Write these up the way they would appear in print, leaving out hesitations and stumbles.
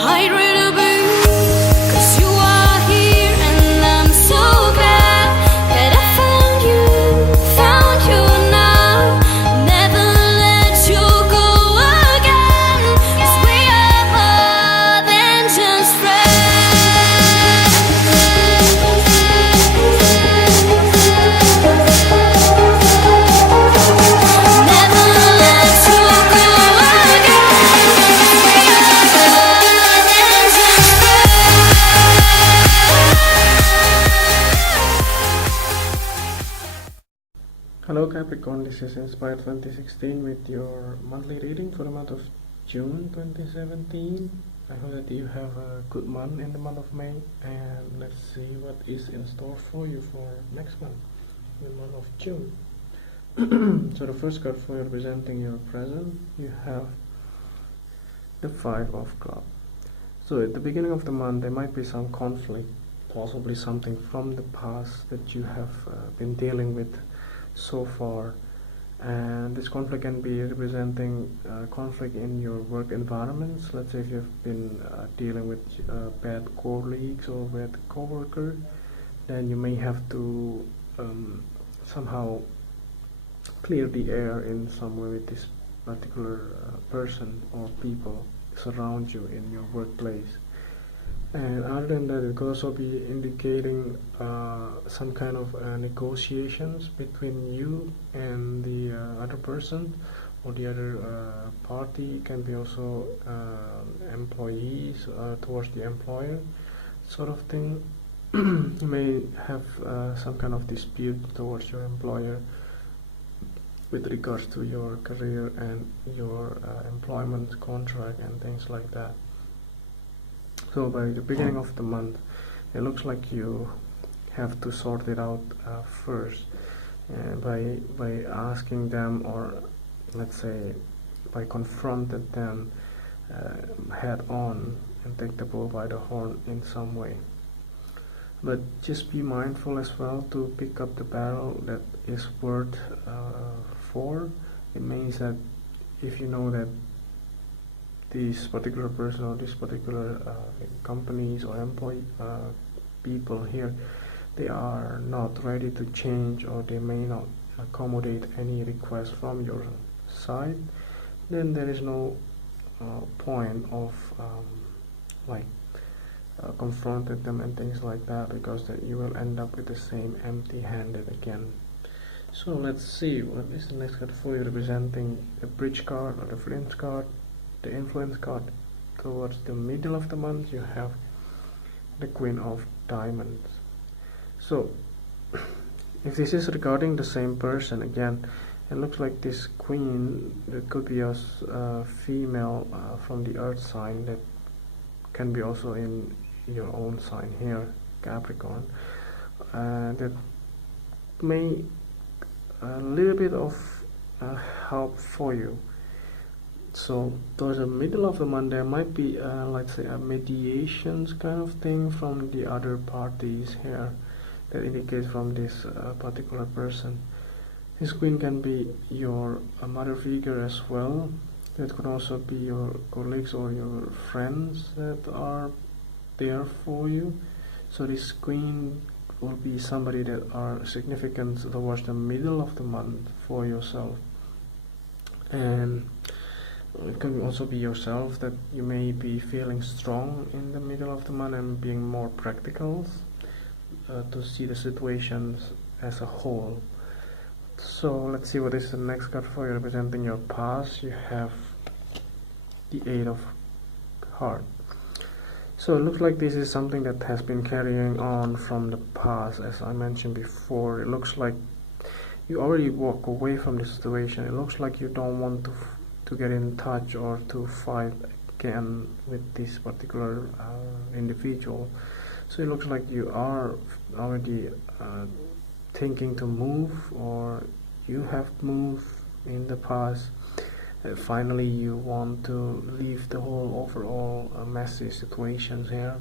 I'd rather be, 'cause you are here, and I'm so glad that I found you now. Never let you go again, 'cause we are more than just friends. Never let you go again, 'cause we are more than just Hello Capricorn, this is Inspired 2016 with your monthly reading for the month of June 2017. I hope that you have a good month in the month of May, and let's see what is in store for you for next month, the month of June. So the first card for representing your present, you have the Five of Clubs. So at the beginning of the month there might be some conflict, possibly something from the past that you have been dealing with so far, and this conflict can be representing conflict in your work environments. Let's say if you've been dealing with bad colleagues or bad co-worker, then you may have to somehow clear the air in some way with this particular person or people surround you in your workplace. And other than that, it could also be indicating some kind of negotiations between you and the other person or the other party. It can be also employees towards the employer, sort of thing. You may have some kind of dispute towards your employer with regards to your career and your employment contract and things like that. So by the beginning of the month, it looks like you have to sort it out first, and by asking them, or let's say by confronting them head on and take the bull by the horn in some way. But just be mindful as well to pick up the barrel that is worth for. It means that if you know that this particular person or this particular companies or employee people here, they are not ready to change, or they may not accommodate any request from your side, then there is no point of confronting them and things like that, because that you will end up with the same empty-handed again. So let's see what is the next card for you, representing the Bridge card or the Friends card. The Influence card. Towards the middle of the month, you have the Queen of Diamonds. So if this is regarding the same person, again, it looks like this queen, that could be a female from the earth sign, that can be also in your own sign here, Capricorn, that may a little bit of help for you. So towards the middle of the month, there might be let's say a mediations kind of thing from the other parties here, that indicates from this particular person. This queen can be your mother figure as well. That could also be your colleagues or your friends that are there for you. So this queen will be somebody that are significant towards the middle of the month for yourself. And it can also be yourself, that you may be feeling strong in the middle of the month and being more practical to see the situations as a whole. So let's see what is the next card for you, representing your past. You have the Eight of Hearts. So it looks like this is something that has been carrying on from the past. As I mentioned before, it looks like you already walk away from the situation. It looks like you don't want to get in touch or to fight again with this particular individual. So it looks like you are already thinking to move, or you have moved in the past. Finally you want to leave the whole overall messy situations here.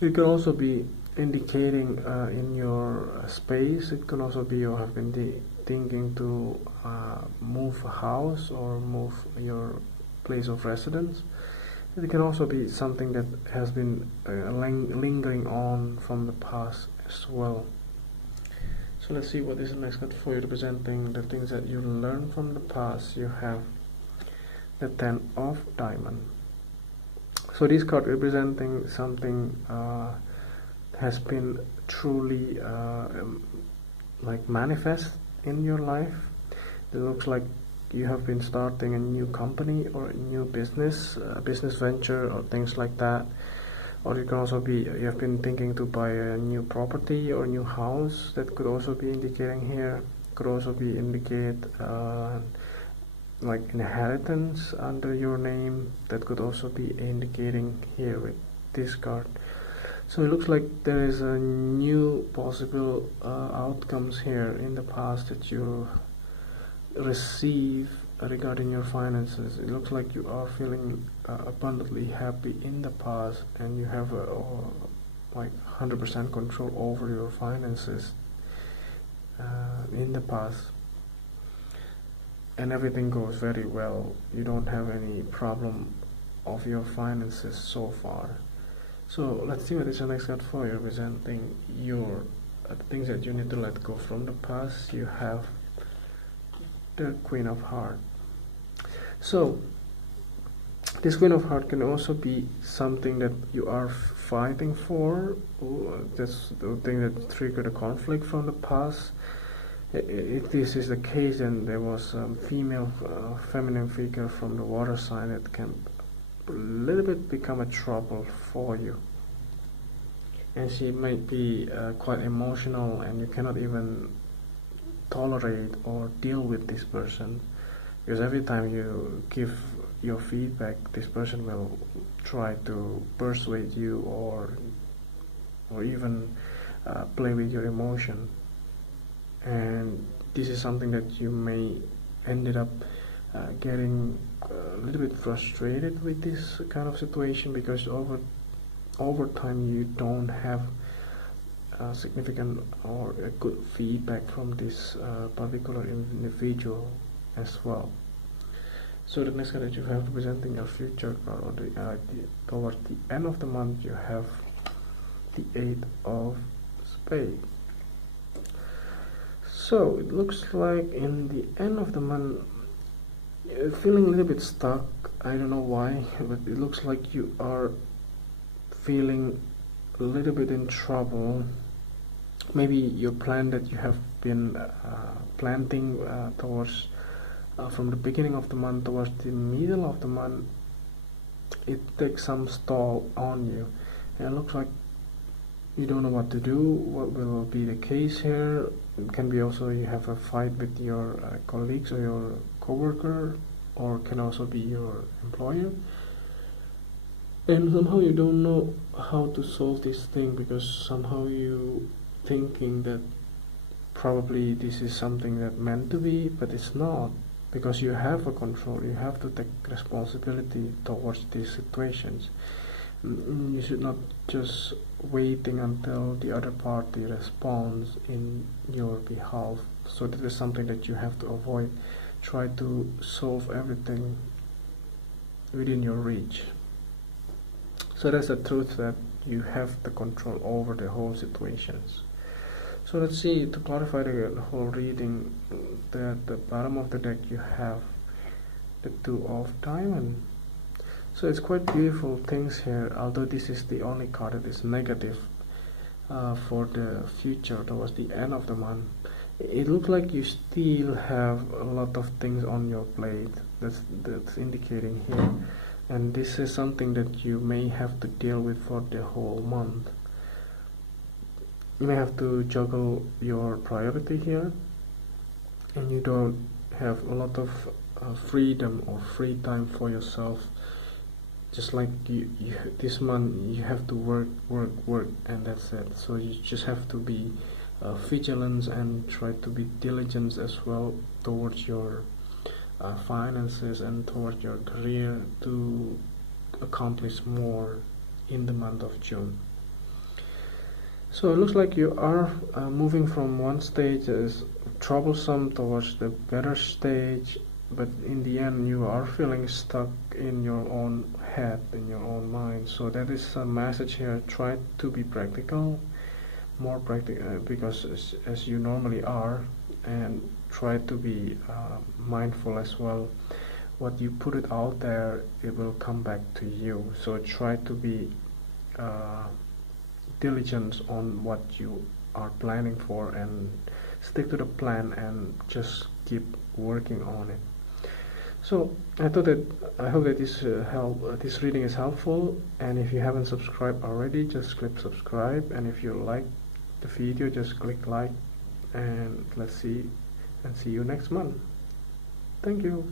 It can also be indicating in your space. It can also be you have been thinking to move a house or move your place of residence, It can also be something that has been lingering on from the past as well. So let's see what is the next card for you, representing the things that you learned from the past. You have the 10 of Diamond. So this card representing something has been truly like manifest in your life. It looks like you have been starting a new company or a new business venture or things like that. Or it can also be you have been thinking to buy a new property or a new house. That could also be indicating here. Could also be indicate like inheritance under your name. That could also be indicating here with this card. So it looks like there is a new possible outcomes here in the past that you receive regarding your finances. It looks like you are feeling abundantly happy in the past, and you have like 100% control over your finances in the past, and everything goes very well. You don't have any problem of your finances so far. So let's see what is the next card for you, representing your things that you need to let go from the past. You have the Queen of Hearts. So this Queen of Hearts can also be something that you are fighting for. That's the thing that triggered a conflict from the past. If this is the case, then there was a feminine figure from the water sign that can a little bit become a trouble for you, and she might be quite emotional, and you cannot even tolerate or deal with this person, because every time you give your feedback, this person will try to persuade you or even play with your emotion. And this is something that you may ended up getting a little bit frustrated with this kind of situation, because over time you don't have significant or a good feedback from this particular individual as well. So the next card that you have representing your future card, or towards the end of the month, you have the 8 of Spades. So it looks like in the end of the month you're feeling a little bit stuck. I don't know why, but it looks like you are feeling a little bit in trouble. Maybe your plan that you have been planting towards from the beginning of the month towards the middle of the month, it takes some stall on you, and it looks like you don't know what to do, what will be the case here. It can be also you have a fight with your colleagues or your co-worker, or can also be your employer, and somehow you don't know how to solve this thing, because somehow you thinking that probably this is something that meant to be, but it's not, because you have a control, you have to take responsibility towards these situations. You should not just waiting until the other party responds in your behalf. So that is something that you have to avoid. Try to solve everything within your reach. So that's the truth, that you have the control over the whole situations. So let's see, to clarify the whole reading, that at the bottom of the deck you have the 2 of Diamond. So it's quite beautiful things here, although this is the only card that is negative for the future towards the end of the month. It looks like you still have a lot of things on your plate. That's indicating here, and this is something that you may have to deal with for the whole month. You may have to juggle your priority here, and you don't have a lot of freedom or free time for yourself. Just like you this month you have to work, and that's it. So you just have to be vigilant and try to be diligent as well towards your finances and towards your career to accomplish more in the month of June. So it looks like you are moving from one stage as troublesome towards the better stage, but in the end you are feeling stuck in your own head, in your own mind. So that is a message here. Try to be practical, more practical, because as you normally are, and try to be mindful as well. What you put it out there, it will come back to you. So try to be diligent on what you are planning for, and stick to the plan and just keep working on it. So I hope that this reading is helpful, and if you haven't subscribed already, just click subscribe, and if you like the video, just click like, and let's see you next month. Thank you.